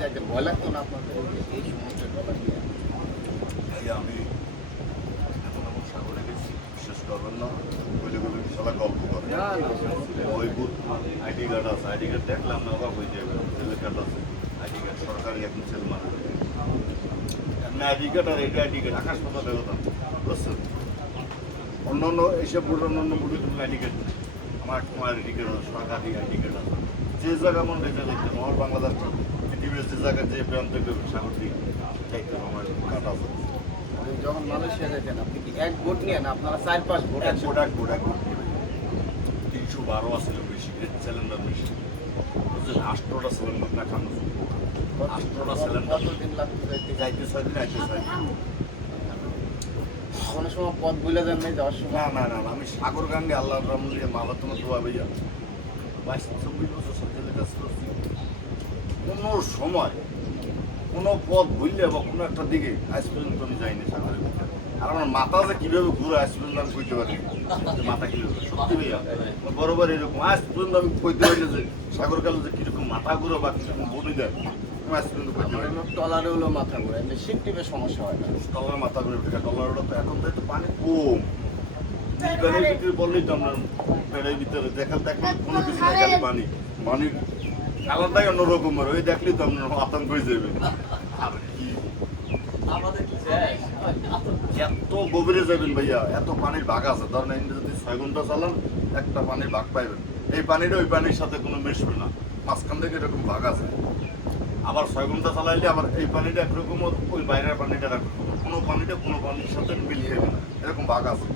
যাইতে ভয় লাগতো না আপনাদের এই ভাই আমি সাগরে গেছি বিশ্বাস করবেন না বলে বলে বিশালা গল্প করে। ওই বুথ আইডি কার্ড আছে আইডি কার্ড দেখলাম না অবাক হয়ে যাবে ছেলে কার্ড আছে আইডি কার্ড সরকারি এখন ছেলে মানুষ আইডি কার্ড আর এটা আইডি কার্ড আকাশ পাতা দেবতাম বুঝছেন? অন্য অন্য এইসব বুট অন্য অন্য বুটে তুমি আইডি কার্ড আমার তোমার আইডি কার্ড সরকারি আইডি কার্ড আছে। যে জায়গা মন রেখে দেখতে আমার বাংলাদেশ পৃথিবীর যে জায়গায় যে প্রান্তে সাগর দিকে চাইতে আমার আছে। যখন মালয়েশিয়া যেতেন আপনি কি এক বোট নিয়ে না আপনারা চার পাঁচ বোট এক গোটা গোটা তিনশো বারো আসলে বেশি সিলিন্ডার বেশি। বুঝলেন আষ্টটা সিলিন্ডার না খানো। আষ্টটা সিলিন্ডার কতদিন লাগতো যাইতে ছয় দিন আইতে ছয় দিন কোনো সময় পথ ভুলে যান নাই যাওয়ার সময়? না না আমি সাগর গাঙ্গে আল্লাহ রহমলিয়া মা বাবা তোমার দোয়া ভাইয়া বাইশ চব্বিশ বছর সরকারের কাজ করছি কোনো সময় কোনো পথ ভুললে বা কোনো একটা দিকে আজ পর্যন্ত আমি যাইনি সাগরের ভিতরে আর আমার মাথা যে কীভাবে ঘুরে আজ পর্যন্ত আমি কইতে পারি মাথা কীভাবে সত্যি ভাইয়া বরাবর এরকম আজ পর্যন্ত আমি কইতে পারি না যে সাগর কালে যে কীরকম মাথা ঘুরে বা কীরকম বলি দেয় আজ পর্যন্ত কইতে পারি টলারে হলো মাথা ঘুরে শিপ সমস্যা হয় না। ডলার মাথা ঘুরে ডলার ওটা তো এখন তো পানি কম। কোনো কিছু পানি পানির আর ওই এত যাবেন ভাইয়া, এত পানির আছে। যদি ছয় ঘণ্টা চালান, একটা পানির ভাগ পাইবেন। এই পানিটা ওই পানির সাথে কোনো মিশবে না। মাঝখান থেকে এরকম ভাগ আছে। আবার ছয় ঘণ্টা চালাইলে আবার এই পানিটা একরকম, ওই বাইরের পানিটা একরকম কোনো পানিটা কোনো পানির সাথে মিলিয়ে না। এরকম ভাগ আছে।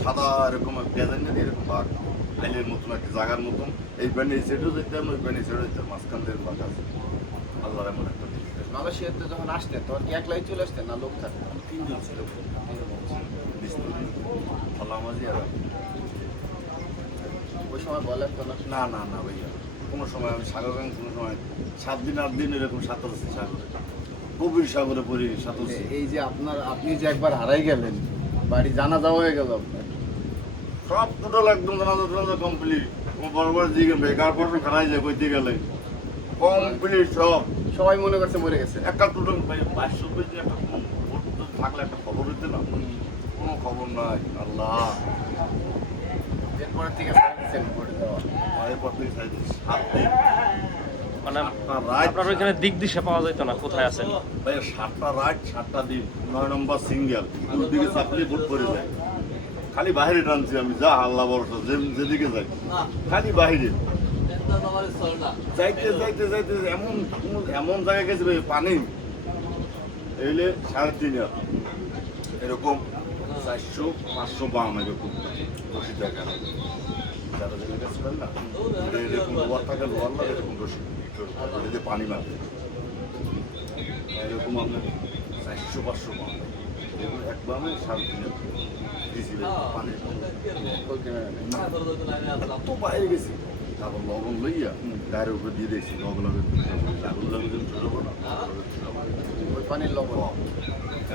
সাদা এরকম ডিজাইনের এরকম বাঘ আইলের মতন একটা জায়গার মতন এই পানি এই সাইডেও যেতে হবে ওই পানি এই সাইডেও যেতে হবে মাঝখান থেকে ভাগ আছে। আল্লাহর এমন একটা। মালয়েশিয়াতে যখন আসতেন তখন কি একলাই চলে আসতেন না লোক থাকতো তিনজন ছিল। ফলামাজি আর ওই সময় বলেন তো না? না না ভাইয়া। কোনো সময় আমি সাগরগাং কোনো সময় সাত দিন আট দিন এরকম সাঁতারছি সাগরে। গভীর সাগরে পড়ি সাঁতারছি যে এই যে আপনার আপনি যে একবার হারাই গেলেন বাড়ি জানা যাওয়া হয়ে গেল আপনার। সব টোটাল একদম জানাজা টানাজা কমপ্লিট বড় বড় দিকে বেকার পড়াশোনা খারাই যায় কইতে গেলে। কমপ্লিট সব। সবাই মনে করছে মরে গেছে। একটা টোটাল বাইশশো পেজে একটা থাকলে একটা খবর হইতে না। কোনো খবর নাই আল্লাহ। এরপরে থেকে সার্ভিসেন করে দেওয়া। মায়ের পর থেকে সাইজ সাত দিন মানে আপনার ওইখানে দিক দিশা পাওয়া যেত না কোথায় আছেন? ভাই সাতটা রাত সাতটা দিন নয় নম্বর সিঙ্গেল। দুই দিকে চাপলে ভোট পড়ে যায়। খালি বাইরে টানছি আমি যা আল্লাহ ভরসা যেদিকে যাই। খালি বাইরে যাইতে যাইতে যাইতে এমন এমন জায়গায় গেছে পানি। এলে সাড়ে তিন এরকম চারশো পাঁচশো বাম এরকম রশি জায়গা যারা যেগুলো গেছিলেন না? এরকম লোয়ার থাকে লোয়ার লাগে এরকম রশি এতে পানি মারবে। এরকম আপনার চারশো পাঁচশো বাম। এগুলো এক বামে সাড়ে তিন এত বাইরে গেছি। তারপর লবণ লইয়া গায়ের উপরে দিয়ে দিয়েছি। লবণ লবণ লবণ ওই পানির লবণ।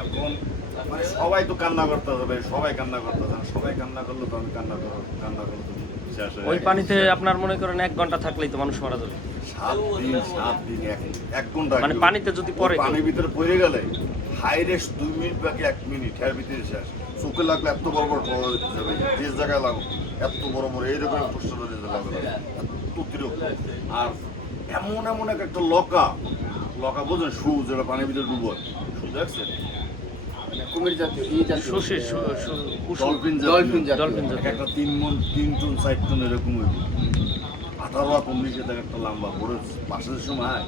এখন মানে সবাই তো কান্না করতে হবে সবাই কান্না করতে হবে সবাই কান্না করলে তো আমি কান্না করব কান্না করলে ওই পানিতে আপনার মনে করেন এক ঘণ্টা থাকলেই তো মানুষ মারা যাবে। সাত দিন সাত দিন এক এক ঘণ্টা মানে পানিতে যদি পড়ে পানির ভিতরে পড়ে গেলে হাই রেস্ট দুই মিনিট বাকি এক মিনিট এর ভিতরে শেষ। চোখে লাগলে এত বড় বড় ঠোঁট হইতে যাবে যে জায়গায় লাগো এত বড় বড় এইরকম প্রশ্ন দিতে লাগবে এত অতিরিক্ত। আর এমন এমন এক একটা লকা লকা বোঝেন সু যেটা পানির ভিতরে ডুবো। সু দেখছেন মানে কুমির জাতীয় ই জাতীয়। ডলফিন ডলফিন ডলফিন একটা তিন মন তিন টন চার টন এরকম আঠারো আর উনিশে দেখ একটা লম্বা বড় বাসের সময়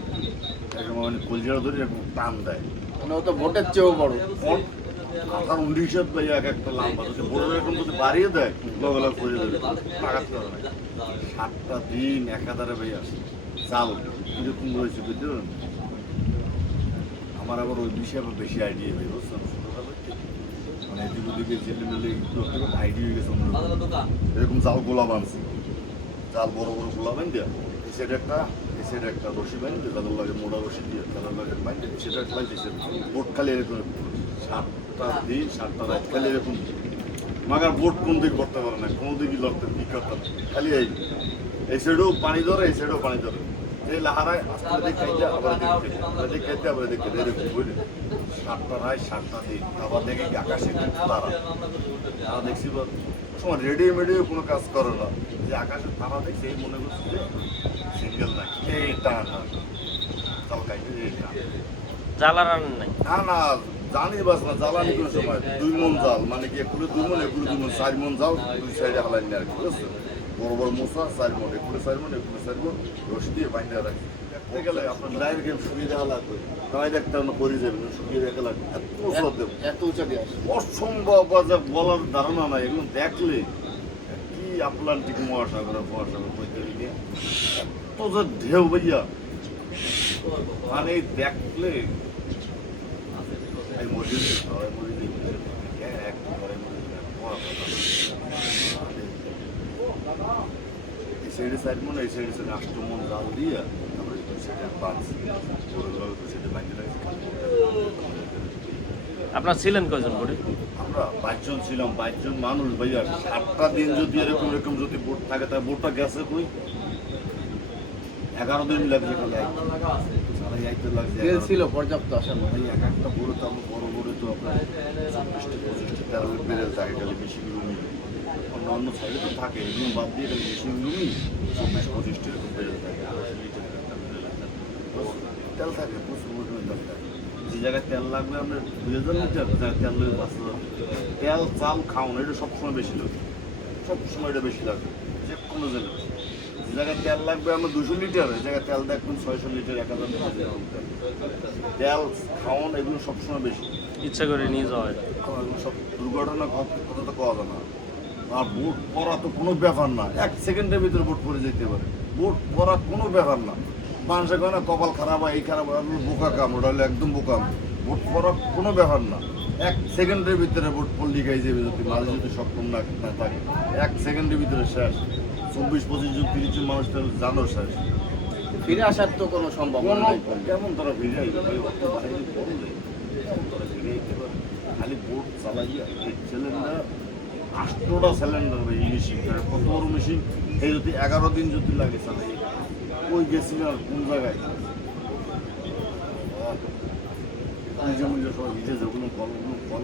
এরকম মানে কলজারা ধরে এরকম টান দেয়। মানে ও তো ভোটের চেয়েও বড়। আঠারো উনিশে ভাই এক একটা লম্বা যদি বড় এরকম যদি বাড়িয়ে দেয় লগে লগে করে দেবে। টাকা সাতটা দিন একাধারে ভাই আসে। চাল কীরকম রয়েছে বুঝলেন আমার আবার ওই বিষয়ে আবার বেশি আইডিয়া বুঝছেন মানে এদিক ওদিকে ছেলে মেলে একটু আইডিয়া হয়ে গেছে এরকম জাল গোলা বানছি। জাল বড় বড় গোলা বান দিয়া সাইডে একটা সাইডে একটা রশি বান দিয়ে তাদের লাগে মোড়া রশি দিয়ে তাদের লাগে বান দিয়ে সেটা একটা দিয়েছে বোট খালি এরকম সাতটা দিন সাতটা রাত খালি এরকম। মাগার বোট কোন দিক করতে পারে না কোনো দিকই লড়তে কি করতে খালি এই। এই সাইডেও পানি ধরে এই সাইডেও পানি ধরে। এই লাহারায় আস্তে দেখে খাইতে আবার দেখে দেখে খাইতে আবার দেখে এরকম বুঝলি? সাতটা রায় সাতটা দিন। আবার দেখি আকাশে কি তারা? তারা দেখছি মেডিও কোনো কাজ করে না। যে তারা দেখছে এই মনে করছে যে সিঙ্গেল না এই টান না। তাও খাইতে এই টান জ্বালা নাই। না না জানি বাস না জ্বালানি কোনো সময়। দুই মন জাল মানে কি একুলে দুই মন একুলে দুই মন চার মন জাল দুই সাইডে হালাই নিয়ে আর কি বুঝছ? বড় বড় মন একুলে চার মন একুলে চার মন রশি দিয়ে বাইন্দে রাখি। গেলে আপনার লাইভ গেম শুকিয়ে দেওয়া লাগবে তাই দেখতে আমরা করে যাবেন শুকিয়ে দেখা লাগবে। এত মশলা দেবো। এত উঁচা দিয়ে অসম্ভব বা যা বলার ধারণা নাই। এগুলো দেখলে কি আটলান্টিক মহাসাগর এত যে ঢেউ ভাইয়া। মানে দেখলে মসজিদ সবাই মসজিদ এক ঘরে মসজিদ বড় কথা। এই সাইডে সাইড মনে এই সাইডে সাইডে আষ্ট মন জাল দিয়ে তারপরে এই সাইডে আপনার ছিলেন কয়জন করে আমরা পাঁচজন ছিলাম পাঁচজন মানুষ ভাইয়া। সাতটা দিন যদি এরকম এরকম যদি বোট থাকে তাহলে বোটটা গেছে কই? এগারো দিন লাগছে তেল ছিল পর্যাপ্ত ভাই এক একটা বড় তো আমরা বড় বড় তো আপনার চব্বিশটা পঁচিশটা তেরো বেড়ে থাকে খালি বেশিগুলো নিয়ে অন্য সাইডে তো থাকে এগুলো বাদ দিয়ে খালি বেশিগুলো নিই চব্বিশ পঁচিশটা এরকম বেড়ে থাকে। তেল থাকে প্রচুর পরিমাণে তেল থাকে। যে জায়গায় তেল লাগবে আপনার দুই হাজার লিটার জায়গায় তেল লাগবে পাঁচ হাজার। তেল চাল খাওয়ানো এটা সবসময় বেশি লাগে। সবসময় এটা বেশি লাগবে যে কোনো জায়গায়। যে জায়গায় তেল লাগবে আমার দুশো লিটার ওই জায়গায় তেল দেখবেন ছয়শো লিটার এক হাজার লিটার তেল। তেল খাওয়ান এগুলো সবসময় বেশি। ইচ্ছা করে নিয়ে যাওয়া হয়। কারণ সব দুর্ঘটনা ঘট- কথা তো কওয়া যায় না। আর বুট পরা তো কোনো ব্যাপার না। এক সেকেন্ডের ভিতরে বুট পরে যেতে পারে। বুট পরা কোনো ব্যাপার না। মানুষে কয় না কপাল খারাপ হয় এই খারাপ হয় বোকা কাম ওটা হলো একদম বোকা। বুট পরা কোনো ব্যাপার না। এক সেকেন্ডের ভিতরে বুট পড়লি খাই যাবে যদি মাঝে যদি সক্ষম না না থাকে। এক সেকেন্ডের ভিতরে শেষ। চব্বিশ পঁচিশ জন তিরিশ জন মানুষ তাহলে জানো শেষ। ফিরে আসার তো কোনো সম্ভাবনা কোনো কেমন তারা আইতে পারে? খালি বোট চালাইয়া এই সিলিন্ডার আষ্টটা সিলিন্ডার ভাই মেশিন কত বড় মেশিন এই যদি এগারো দিন যদি লাগে তাহলে ওই গেছিল আর কোন জায়গায়? যেমন যে সবাই ভিজে যেগুলো কল কল